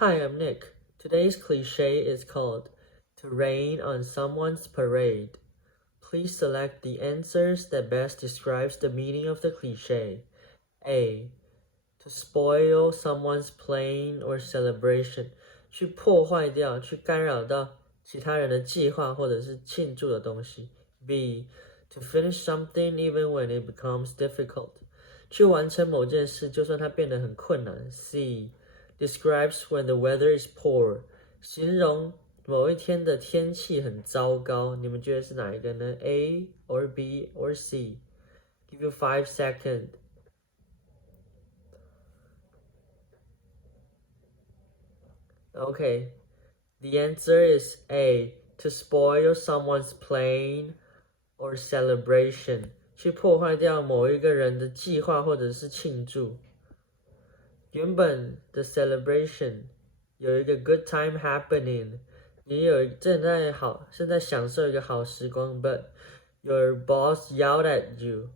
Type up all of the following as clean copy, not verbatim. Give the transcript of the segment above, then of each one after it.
Hi, I'm Nick. Today's cliche is called to rain on someone's parade. Please select the answers that best describes the meaning of the cliche. A. To spoil someone's plan or celebration. 去破坏掉，去干扰到其他人的计划或者是庆祝的东西。B. To finish something even when it becomes difficult. 去完成某件事，就算它变得很困难。C. Describes when the weather is poor. 形容某一天的天气很糟糕。你们觉得是哪一个呢？ A or B or C? Give you 5 seconds. Okay, the answer is A. To spoil someone's plan or celebration. 去破坏掉某一个人的计划或者是庆祝。原本的 celebration 有一个 good time happening， 你正在享受一个好时光 ，but your boss yelled at you，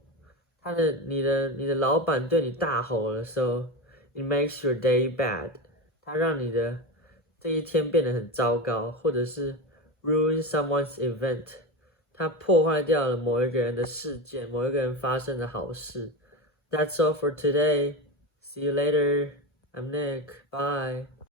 你的老板对你大吼了 ，so it makes your day bad， 它让你的这一天变得很糟糕，或者是 ruin someone's event， 它破坏掉了某一个人的事件，某一个人发生的好事。That's all for today. See you later. I'm Nick. Bye.